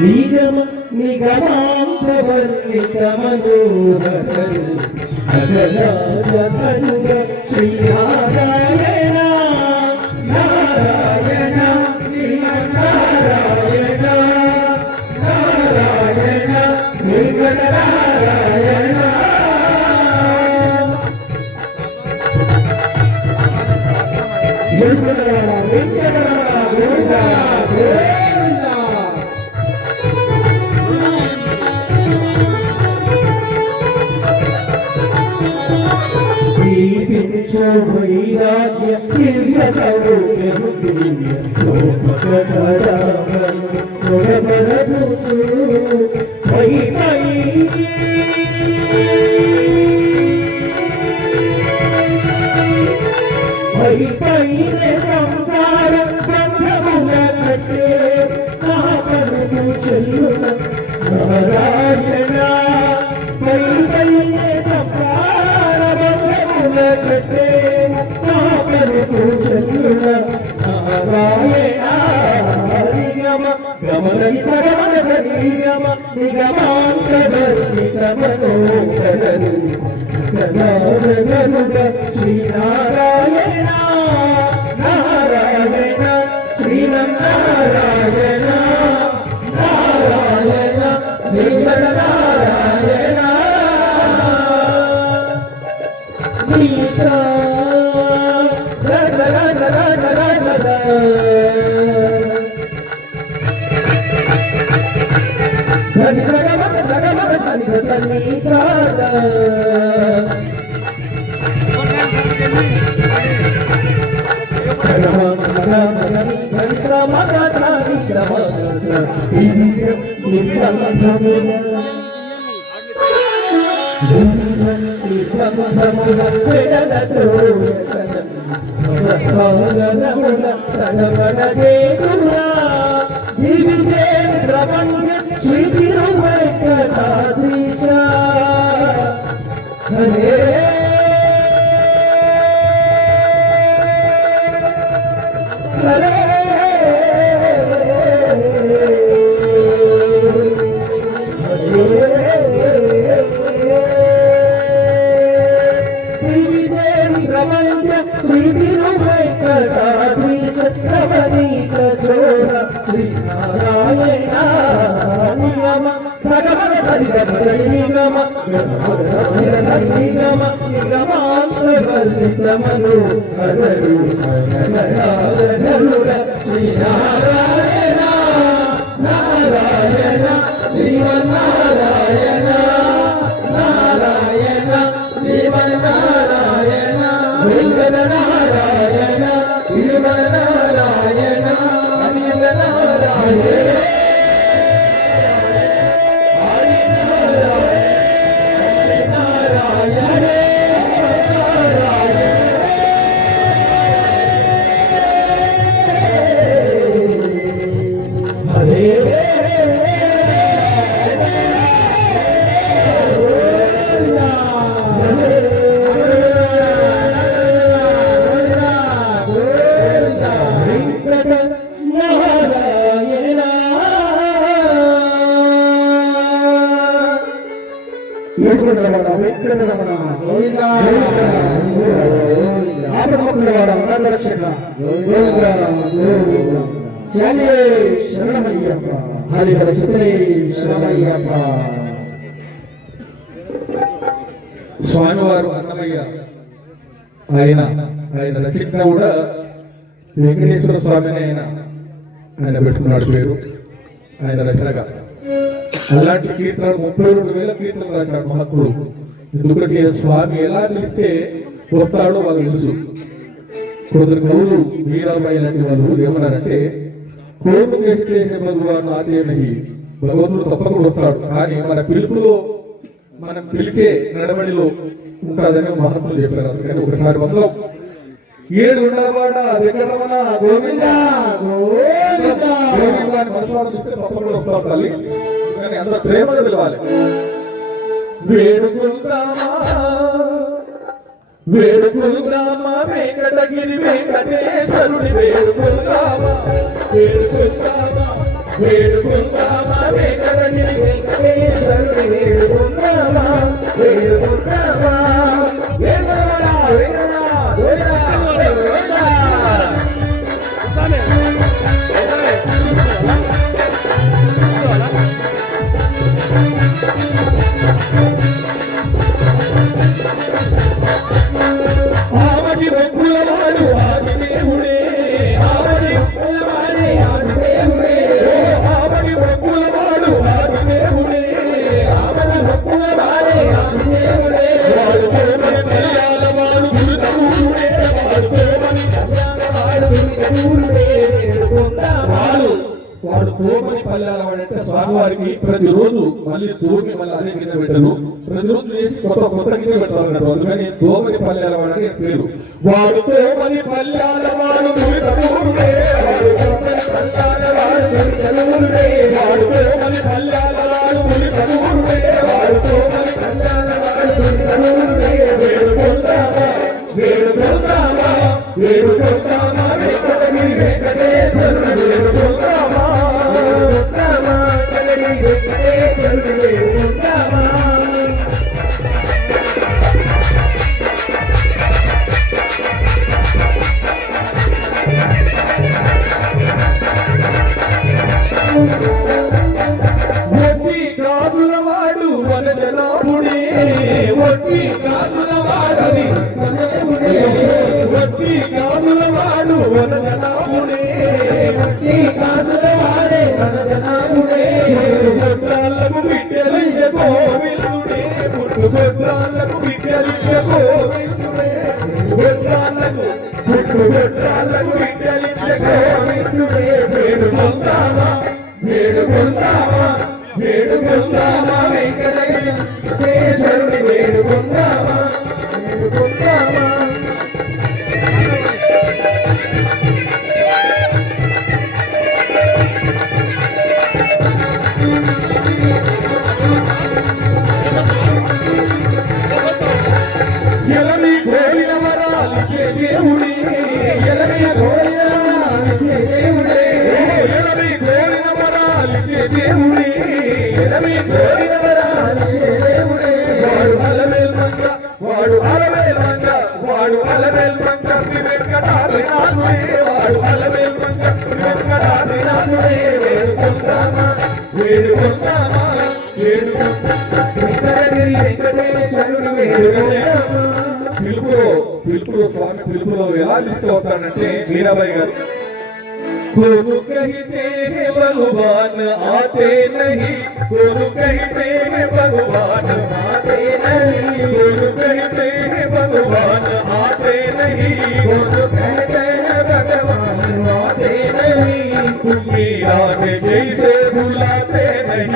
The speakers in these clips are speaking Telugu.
నిగమ నిగమాంతవర్ణిత మనోహరు అగలాజనుగ శ్రీనారాయణ. నారాయణ నారాయణ ಬಹುಪಕ సరవణ శరీరమ నిగమాంతరు నిగమనోదరు గణాగనుగ శ్రీనాథ జీవించే ప్రపంచ శ్రీ చక్రవరీత చోర శ్రీనారాయణ నియమ సగమన సరిగమ నిగమ నారాయణ శ్రీమన్నారాయణ నారాయణ శరణమయ్యప్ప హరిహర సుతరే శరణమయ్యప్ప స్వామివారు అన్నమయ్య ఆయన ఆయన రచించిన కూడా వెంకటేశ్వర స్వామిని ఆయన ఆయన పెట్టుకున్నాడు పేరు. ఆయన రచనగా. అలాంటి కీర్తనలు ముప్పై రెండు వేల కీర్తనలు రాశాడు మహాత్ముడు. ఎందుకంటే స్వామి ఎలా పిలిస్తే వస్తాడో వాళ్ళు తెలుసు. కొందరు కవులు మీరాబాయి లాంటి వాళ్ళు ఏమన్నారంటే కోరు కేస్తే భగవాన్ ఆదే భగవంతుడు తప్పకుండా వస్తాడు. కానీ మన పిలుపులో మనం పిలిచే నడవడిలో ఉంటుందని మహాత్ములు చెప్పారు. అందుకని ఒకసారి మొత్తం ఏడు ఉండవాడ వెంకటరమణ గోవింద గోవింద. గోవింద అని మనసువాడు చూస్తే తప్పకుండా వస్తాడు తల్లి. కానీ అందరూ ప్రేమగా పిలవాలి. వేడుకుంటామా వేడుకుందామా వెంకటగిరి వెంకటేశ్వరుడి వేడుకుందామా? వేడుకుందామా? వేడుకుందామా వెంకటగిరి వెంకటేశ్వరుడి వేడుకుందామా వేడుకుందామా? వేడుకుందామా? స్వామివారికి ప్రతిరోజు మళ్ళీ తోమి మళ్ళీ అదే కింద పెట్టను ప్రతిరోజు చేసి కొత్త కొత్త కింద పెడతారు అందుకని తోమని పల్లెల వాడని పేరు వాడు తోమని పల్లెల వాడు గురితముడే వాడు తోమని పల్లెల వాడు వాడు తోమని పల్లెల వేడుకుంటామా వేడుకుంటామా వేడుకుంటామా వెంకటగిరి వెంకటేశ్వరుడు వెంకటేశ్వరుడు వేడుకుంటామా ఒట్టి కాసుల వాడు వనజనాభుడే వరాలిచ్చే దేవుడే ఎలమి కోరిన వరాలిచ్చే దేవుడే. వాడు అలవేల్ మంగ వాడు అలవేల్ మంగ వాడు అలవేల్ మంగ వెంకటాద్రినాథుడే వాడు మంగ వెంకటాద్రినాథుడే వెంకటగిరి వెంకటేశ్వరుడు పిలుపులో పిలుపులో స్వామి పిలుపులో ఎలా తీసుకువస్తాడంటే మీరాబాయి గారు. कहते हैं भगवान, आते नहीं। कोनु कहते हैं भगवान, आते नहीं। कोनु कहते हैं भगवान, आते नहीं। कोनु कहते हैं भगवान, आते नहीं। मीरा जैसे बुलाते नहीं।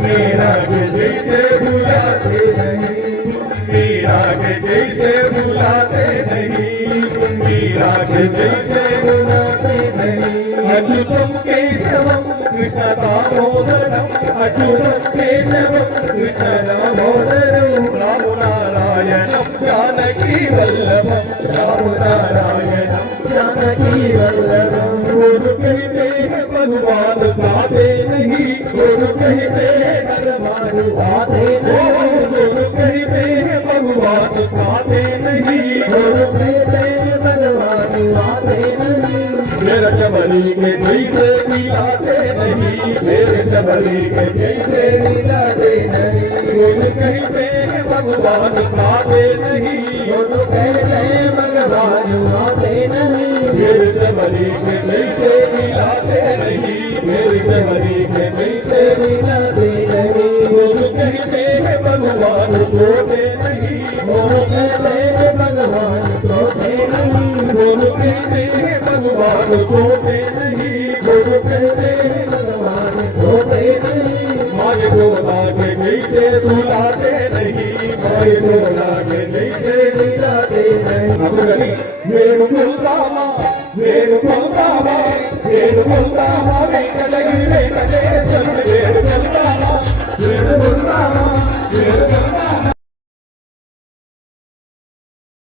मीरा जैसे बुलाते नहीं। दामोदरम अच्युत केशवम कृष्ण दामोदरम राम नारायणम जानकी वल्लभम राम नारायणम जानकी वल्लभम गुरु कहते हैं भगवान गाते नहीं गुरु कहते हैं भगवान गाते नहीं गुरु कहते हैं भगवान गाते नहीं गुरु कहते हैं भगवान गाते नहीं मेरा चमनी के पैसे भगवान आते नहीं मेरे सबरी के जैसे मिलाते नहीं मेरे सबरी के जैसे मिलाते नहीं गुरु कहते हैं भगवान सोते नहीं गुरु कहते हैं भगवान सोते नहीं गुरु कहते हैं भगवान सोते नहीं नीचे सुलाते नहीं कोई सुलाते नीचे मिलाते नहीं हम गरी मेरे मुल्तामा मेरे मुल्तामा मेरे मुल्तामा वेंकटगिरी वेंकटेश्वर